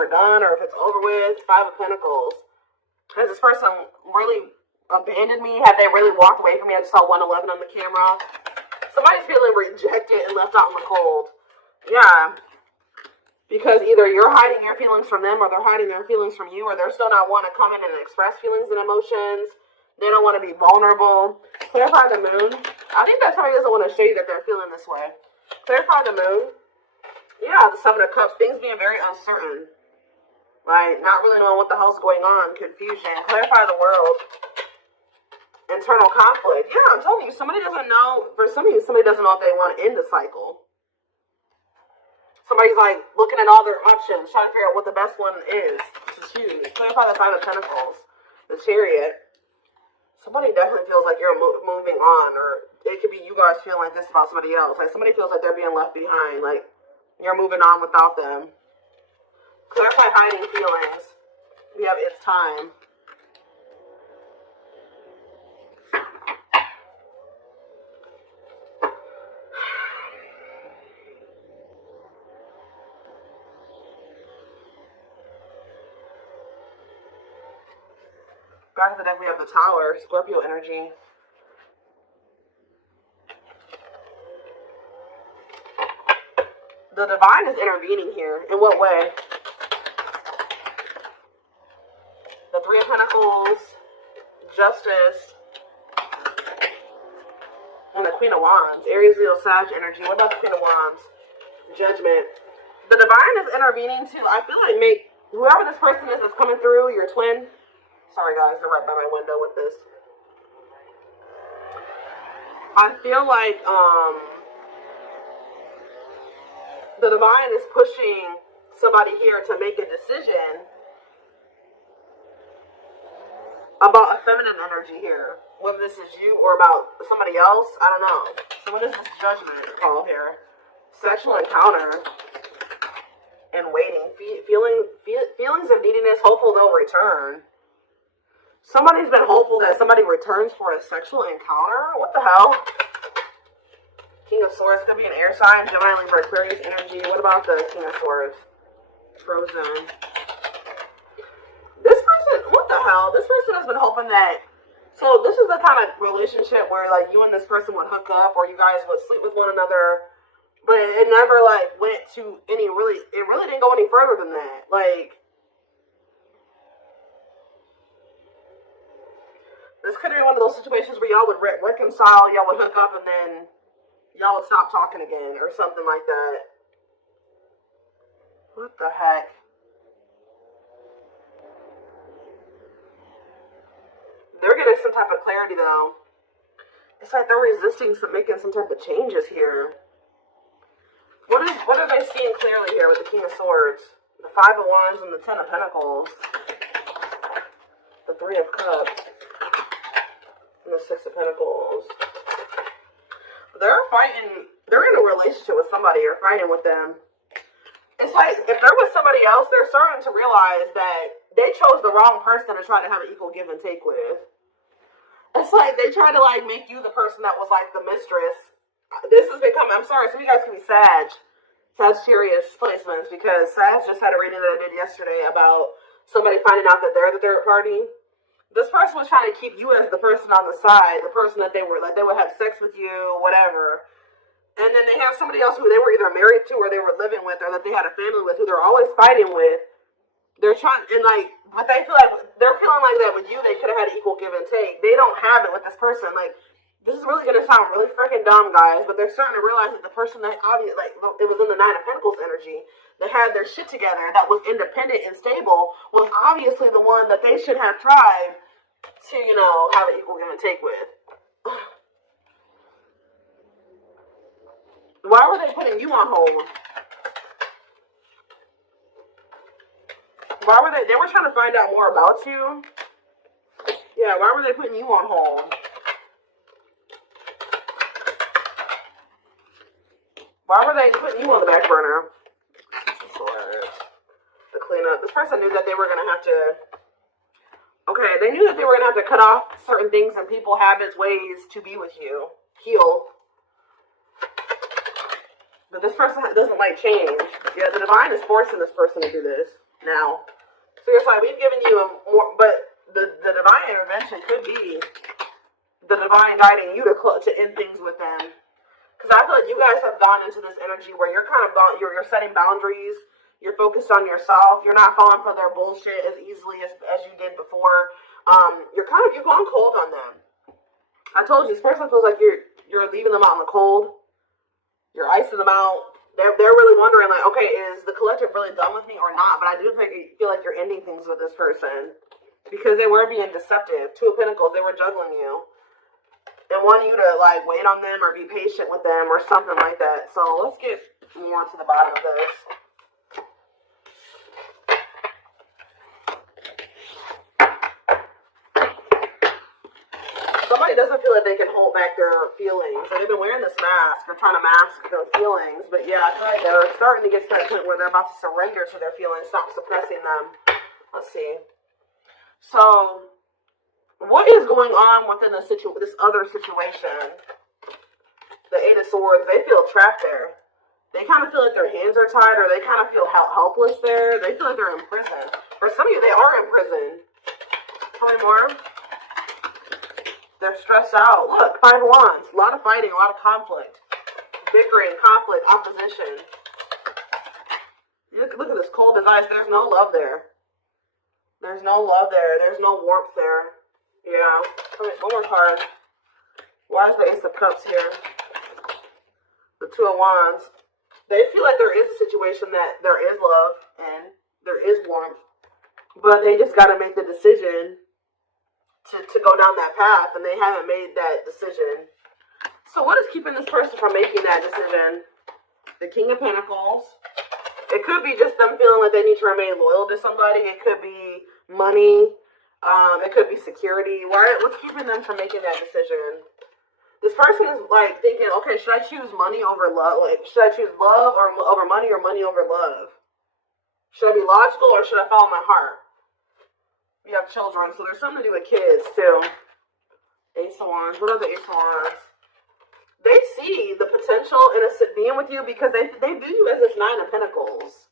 we're done or if it's over with. Five of Pentacles. Has this person really abandoned me? Have they really walked away from me? I just saw 111 on the camera. Somebody's feeling rejected and left out in the cold. Yeah. Because either you're hiding your feelings from them or they're hiding their feelings from you, or they're still not want to come in and express feelings and emotions. They don't want to be vulnerable. Clarify the moon. I think that somebody doesn't want to show you that they're feeling this way. Clarify the moon. Yeah, the Seven of Cups. Things being very uncertain. Like, not really knowing what the hell's going on. Confusion. Clarify the world. Internal conflict. Yeah, I'm telling you, somebody doesn't know. For some of you, somebody doesn't know if they want to end the cycle. Somebody's like looking at all their options, trying to figure out what the best one is to choose. Clarify the Sign of Pentacles, the Chariot. Somebody definitely feels like you're moving on, or it could be you guys feeling like this about somebody else. Like somebody feels like they're being left behind, like you're moving on without them. Clarify hiding feelings. We have It's Time. Back of the deck, we have the Tower, Scorpio energy. The Divine is intervening here. In what way? The Three of Pentacles, Justice, and the Queen of Wands. Aries, Leo, Sag energy. What about the Queen of Wands? Judgment. The Divine is intervening to, I feel like, whoever this person is that's coming through, your twin. Sorry guys, they're right by my window with this. I feel like the Divine is pushing somebody here to make a decision about a feminine energy here. Whether this is you or about somebody else, I don't know. So what is this Judgment call here? Sexual encounter and waiting. Feelings of neediness, hopeful they'll return. Somebody's been hopeful that somebody returns for a sexual encounter? What the hell? King of Swords could be an air sign. Gemini, Libra, Aquarius energy. What about the King of Swords? Frozen. This person, what the hell? This person has been hoping that... So this is the kind of relationship where like you and this person would hook up or you guys would sleep with one another. But it never like went to any really... It really didn't go any further than that. Like... This could be one of those situations where y'all would reconcile, y'all would hook up, and then y'all would stop talking again, or something like that. What the heck? They're getting some type of clarity, though. It's like they're resisting making some type of changes here. What are they seeing clearly here with the King of Swords? The Five of Wands and the Ten of Pentacles. The Three of Cups. And the Six of Pentacles. They're fighting. They're in a relationship with somebody or fighting with them. It's like if there was somebody else, they're starting to realize that they chose the wrong person to try to have an equal give and take with. It's like they try to like make you the person that was like the mistress. This has become. I'm sorry, some of you guys can be Sagittarius placements because Sag just had a reading that I did yesterday about somebody finding out that they're the third party. This person was trying to keep you as the person on the side, the person that they would have sex with you, whatever. And then they have somebody else who they were either married to or they were living with or that they had a family with who they're always fighting with. They're trying, and like, but they feel like, they're feeling like that with you, they could have had an equal give and take. They don't have it with this person. Like, this is really going to sound really freaking dumb, guys, but they're starting to realize that the person that obviously, like, it was in the Nine of Pentacles energy, that had their shit together, that was independent and stable, was obviously the one that they should have tried to, you know, have an equal give and take with. Why were they putting you on hold? Why were they were trying to find out more about you? Yeah, why were they putting you on hold? Why were they putting you on the back burner? The cleanup. This person knew that they were going to have to... Okay, they knew that they were going to have to cut off certain things and people, habits, ways to be with you. Heal. But this person doesn't like change. Yeah, the divine is forcing this person to do this. now. So it's like, we've given you a more, but the divine intervention could be the divine guiding you to end things with them. Because I feel like you guys have gone into this energy where you're kind of you're setting boundaries. You're focused on yourself. You're not falling for their bullshit as easily as you did before. You've gone cold on them. I told you, this person feels like you're leaving them out in the cold. You're icing them out. They're really wondering, like, okay, is the collective really done with me or not? But I do feel like you're ending things with this person because they were being deceptive. Two of Pentacles, they were juggling you and wanting you to, like, wait on them or be patient with them or something like that. So let's get more to the bottom of this. Somebody doesn't feel like they can hold back their feelings. They've been wearing this mask. They're trying to mask their feelings. But yeah, I feel like they're starting to get to that point where they're about to surrender to their feelings, stop suppressing them. Let's see. So, what is going on within this other situation? The Eight of Swords, they feel trapped there. They kind of feel like their hands are tied, or they kind of feel helpless there. They feel like they're in prison. For some of you, they are in prison. Tell me more. They're stressed out. Look, Five of Wands. A lot of fighting, a lot of conflict. Bickering, conflict, opposition. Look at this cold as ice. There's no love there. There's no love there. There's no warmth there. Yeah. One more card. Why is the Ace of Cups here? The Two of Wands. They feel like there is a situation that there is love and there is warmth. But they just got to make the decision to go down that path, and they haven't made that decision. So what is keeping this person from making that decision? The King of Pentacles. It could be just them feeling like they need to remain loyal to somebody. It could be money. It could be security. What's keeping them from making that decision? This person is like thinking, okay, should I choose money over love? Like, should I choose love over money or money over love? Should I be logical or should I follow my heart? You have children, so there's something to do with kids, too. Ace of Wands. What are the Ace of Wands? They see the potential in being with you because they view you as this Nine of Pentacles.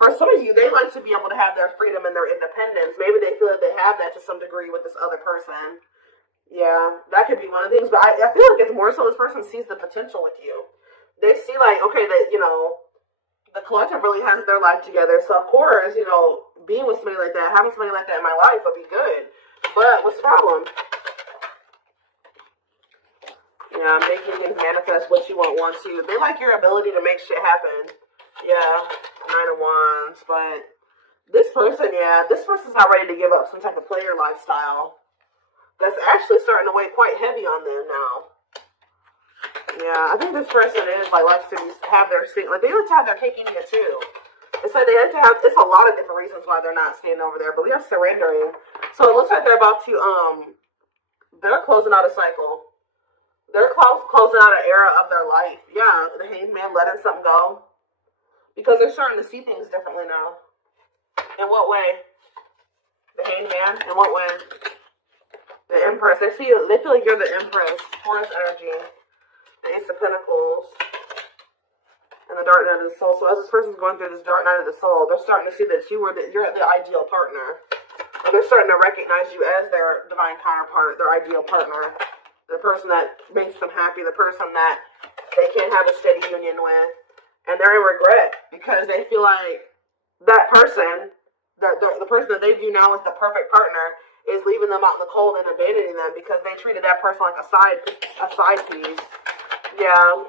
For some of you, they like to be able to have their freedom and their independence. Maybe they feel that they have that to some degree with this other person. Yeah, that could be one of the things. But I feel like it's more so this person sees the potential with you. They see, like, okay, that, the collective really has their life together. So, of course, being with somebody like that, having somebody like that in my life would be good. But what's the problem? Yeah, making things manifest what you want to. They like your ability to make shit happen. Yeah, Nine of Wands. But this person's not ready to give up some type of player lifestyle. That's actually starting to weigh quite heavy on them now. Yeah, I think this person likes to have their they like to have their cake and eat it too. It's like they like to have. It's a lot of different reasons why they're not staying over there, but we have surrendering. So it looks like they're about to they're closing out a cycle. They're closing out an era of their life. Yeah, the Hanged Man letting something go because they're starting to see things differently now. In what way? The Hanged Man. In what way? The Empress. They feel like you're the Empress. Taurus energy. The Ace of Pentacles. And the Dark Night of the Soul. So as this person's going through this Dark Night of the Soul, they're starting to see that you're the ideal partner. And they're starting to recognize you as their divine counterpart, their ideal partner. The person that makes them happy, the person that they can't have a steady union with. And they're in regret because they feel like that person, the person that they view now as the perfect partner, is leaving them out in the cold and abandoning them because they treated that person like a side piece. Yeah.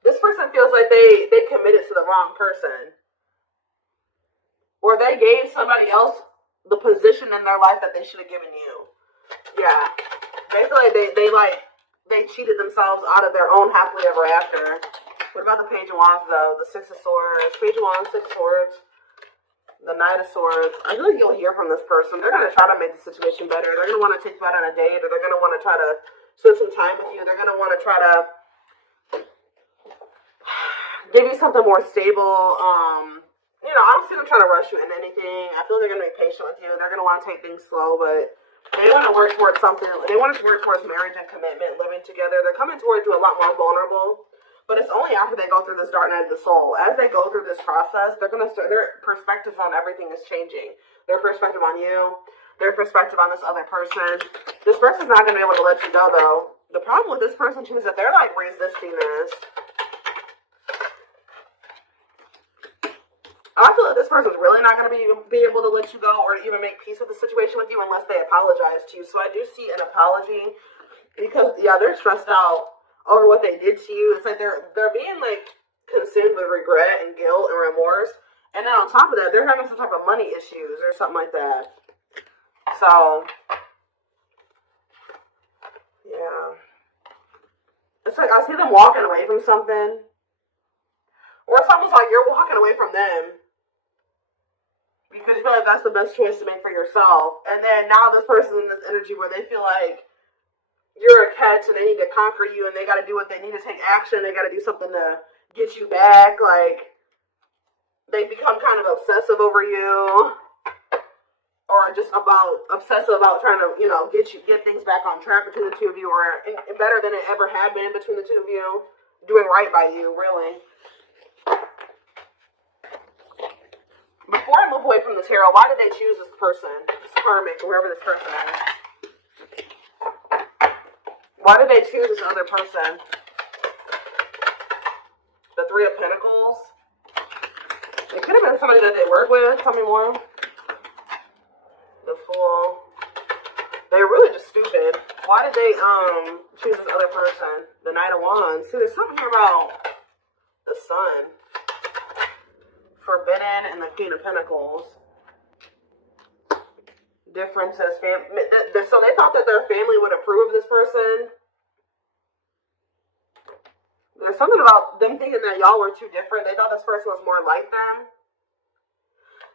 This person feels like they committed to the wrong person. Or they gave somebody else the position in their life that they should have given you. Yeah. They feel like they cheated themselves out of their own happily ever after. What about the Page of Wands, though? The Six of Swords. Page of Wands, Six of Swords. The Knight of Swords. I feel like you'll hear from this person. They're going to try to make the situation better. They're going to want to take you out on a date, or they're going to want to try to spend some time with you. They're going to want to try to give you something more stable. I don't see them trying to rush you into anything. I feel they're going to be patient with you. They're going to want to take things slow, but they want to work towards something. They want to work towards marriage and commitment, living together. They're coming towards you a lot more vulnerable. But it's only after they go through this dark night of the soul. As they go through this process, they're gonna start. Their perspective on everything is changing. Their perspective on you, their perspective on this other person. This person's not gonna be able to let you go, though. The problem with this person too is that they're like resisting this. I feel like this person's really not going to be able to let you go or even make peace with the situation with you unless they apologize to you. So I do see an apology because, yeah, they're stressed out over what they did to you. It's like they're being, like, consumed with regret and guilt and remorse. And then on top of that, they're having some type of money issues or something like that. So, yeah. It's like I see them walking away from something. Or it's almost like you're walking away from them. Because you feel like that's the best choice to make for yourself. And then now this person's in this energy where they feel like you're a catch and they need to conquer you and they got to do what they need to take action. They got to do something to get you back. Like, they become kind of obsessive over you. Or just obsessive about trying to, you know, get things back on track between the two of you. Or better than it ever had been between the two of you. Doing right by you, really. Before I move away from the tarot, why did they choose this person? This karmic, whoever this person is. Why did they choose this other person? The Three of Pentacles. It could have been somebody that they work with. Tell me more. The Fool. They're really just stupid. Why did they choose this other person? The Knight of Wands. See, there's something here about the Sun. Forbidden and the Queen of Pentacles. Differences. So they thought that their family would approve of this person. There's something about them thinking that y'all were too different. They thought this person was more like them.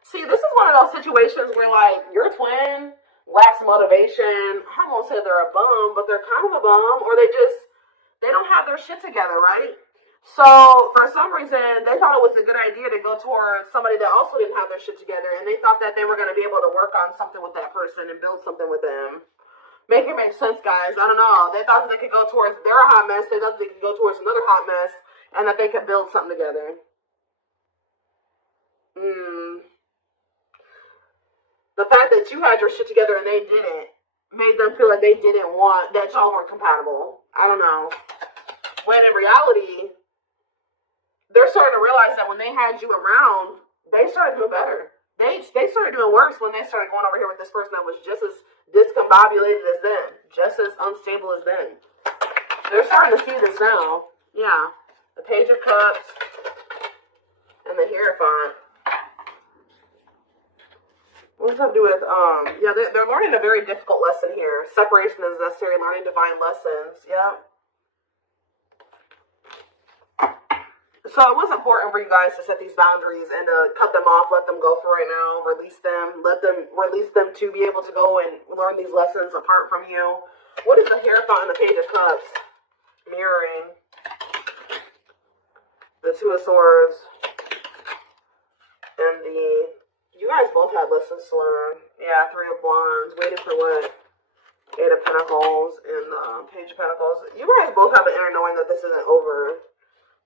See, this is one of those situations where, like, your twin lacks motivation. I won't say they're a bum, but they're kind of a bum. Or they don't have their shit together, right? So, for some reason, they thought it was a good idea to go towards somebody that also didn't have their shit together, and they thought that they were going to be able to work on something with that person and build something with them. Make it make sense, guys. I don't know. They thought that they could go towards their hot mess, they thought they could go towards another hot mess, and that they could build something together. The fact that you had your shit together and they didn't made them feel like they didn't want, that y'all weren't compatible. I don't know. When in reality, they're starting to realize that when they had you around, they started doing better. They started doing worse when they started going over here with this person that was just as discombobulated as them, just as unstable as them. They're starting to see this now. Yeah. The Page of Cups and the Hierophant. What does that have to do with, yeah, they're learning a very difficult lesson here. Separation is necessary, learning divine lessons. Yeah. So it was important for you guys to set these boundaries and to cut them off, let them go for right now, release them, release them to be able to go and learn these lessons apart from you. What is the Hierophant and the Page of Cups? Mirroring. The Two of Swords. And you guys both had lessons to learn. Yeah, Three of Wands. Waiting for what? Eight of Pentacles and Page of Pentacles. You guys both have an inner knowing that this isn't over.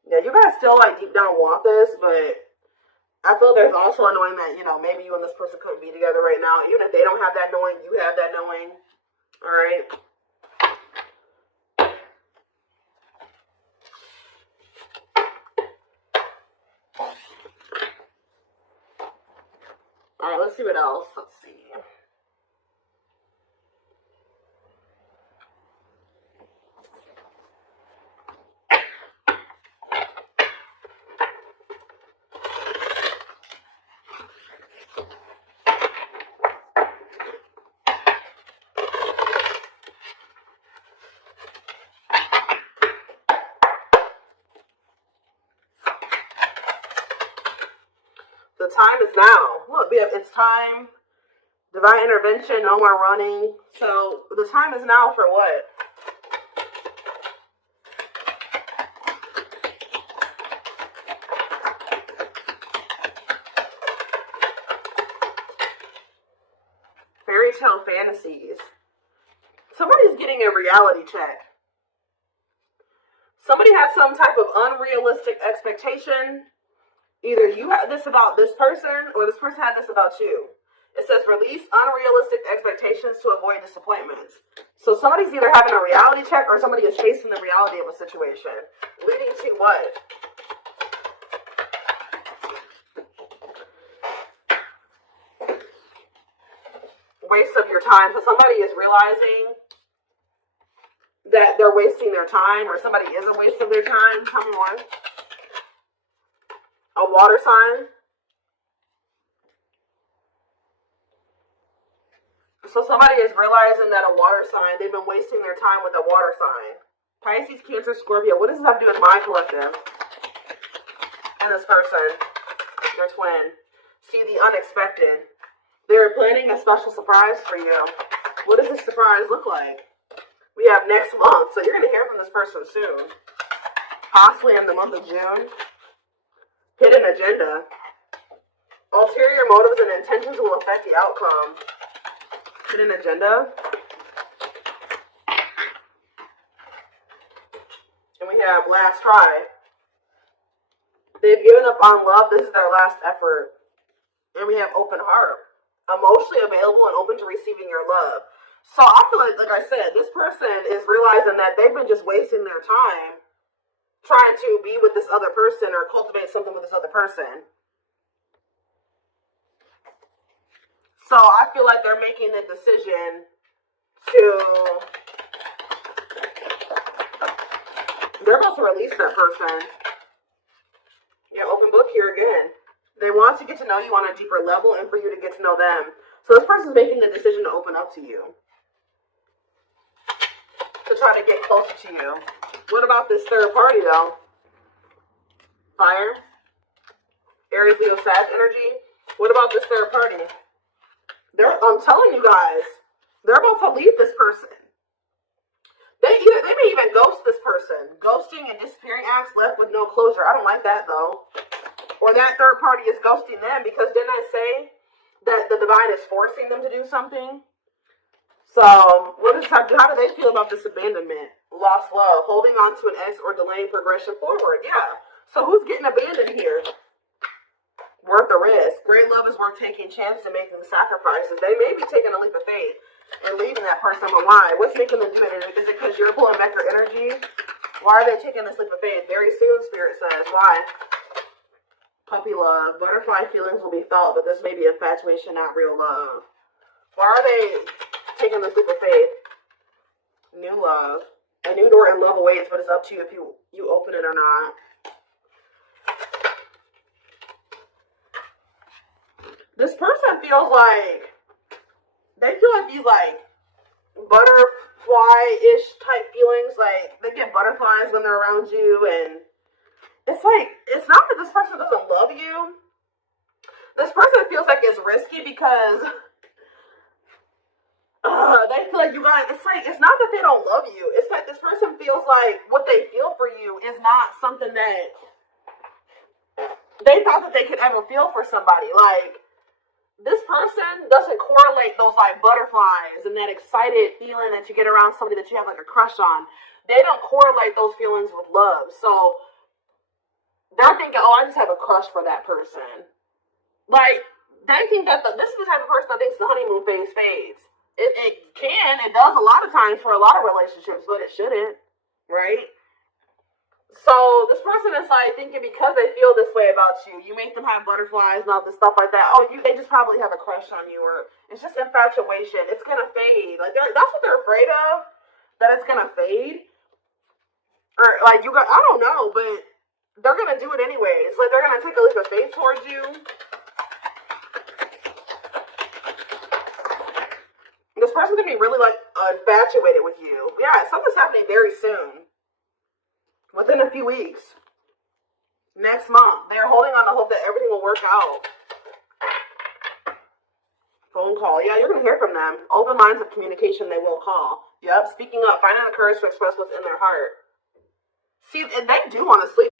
Yeah, you guys still, like, deep down want this, but I feel there's also a knowing that, you know, maybe you and this person couldn't be together right now. Even if they don't have that knowing, you have that knowing. Alright? Alright, let's see what else. Let's see. The time is now. Look, it's time. Divine intervention, no more running. So the time is now for what? Fairy tale fantasies. Somebody's getting a reality check. Somebody has some type of unrealistic expectation. Either you have this about this person or this person had this about you. It says release unrealistic expectations to avoid disappointments. So somebody's either having a reality check or somebody is facing the reality of a situation. Leading to what? Waste of your time. So somebody is realizing that they're wasting their time, or somebody is a waste of their time. Tell me more. A water sign. So somebody is realizing that a water sign, they've been wasting their time with a water sign. Pisces, Cancer, Scorpio. What does this have to do with my collective? And this person, their twin. See the unexpected. They're planning a special surprise for you. What does this surprise look like? We have next month, so you're going to hear from this person soon. Possibly in the month of June. Hidden agenda. Ulterior motives and intentions will affect the outcome. Hidden agenda. And we have last try. They've given up on love. This is their last effort. And we have open heart. Emotionally available and open to receiving your love. So I feel like I said, this person is realizing that they've been just wasting their time trying to be with this other person or cultivate something with this other person. So I feel like they're making the decision to, they're about to release that person. Yeah, open book here again. They want to get to know you on a deeper level and for you to get to know them. So this person's making the decision to open up to you. To try to get closer to you. What about this third party, though? Fire. Aries, Leo, Sag energy. What about this third party? I'm telling you guys, they're about to leave this person. They may even ghost this person. Ghosting and disappearing acts left with no closure. I don't like that, though. Or that third party is ghosting them, because didn't I say that the divine is forcing them to do something? So, how do they feel about this abandonment? Lost love, holding on to an ex, or delaying progression forward. Yeah. So who's getting abandoned here? Worth the risk. Great love is worth taking chances and making sacrifices. They may be taking a leap of faith and leaving that person, but why? What's making them do it? Is it because you're pulling back your energy? Why are they taking this leap of faith? Very soon, Spirit says. Why? Puppy love. Butterfly feelings will be felt, but this may be infatuation, not real love. Why are they taking this leap of faith? New love. A new door and love awaits, but it's up to you if you open it or not. This person feels like, they feel like these like butterfly-ish type feelings. Like they get butterflies when they're around you, and it's like, it's not that this person doesn't love you. This person feels like it's risky because they feel like you guys, it's not that they don't love you. It's like this person feels like what they feel for you is not something that they thought that they could ever feel for somebody. Like, this person doesn't correlate those like butterflies and that excited feeling that you get around somebody that you have like a crush on. They don't correlate those feelings with love. So they're thinking, oh, I just have a crush for that person. Like, they think that this is the type of person that thinks the honeymoon phase fades. It does a lot of times for a lot of relationships, but it shouldn't, right? So this person is like thinking because they feel this way about you, you make them have butterflies and all this stuff like that. Oh, they just probably have a crush on you, or it's just infatuation. It's gonna fade. Like that's what they're afraid of, that it's gonna fade, or like I don't know, but they're gonna do it anyways. Like they're gonna take a leap of faith towards you. This person's gonna be really like infatuated with you. Yeah, something's happening very soon. Within a few weeks. Next month. They're holding on to hope that everything will work out. Phone call. Yeah, you're going to hear from them. Open lines of communication, they will call. Yep, speaking up. Finding the courage to express what's in their heart. See, and they do want to sleep.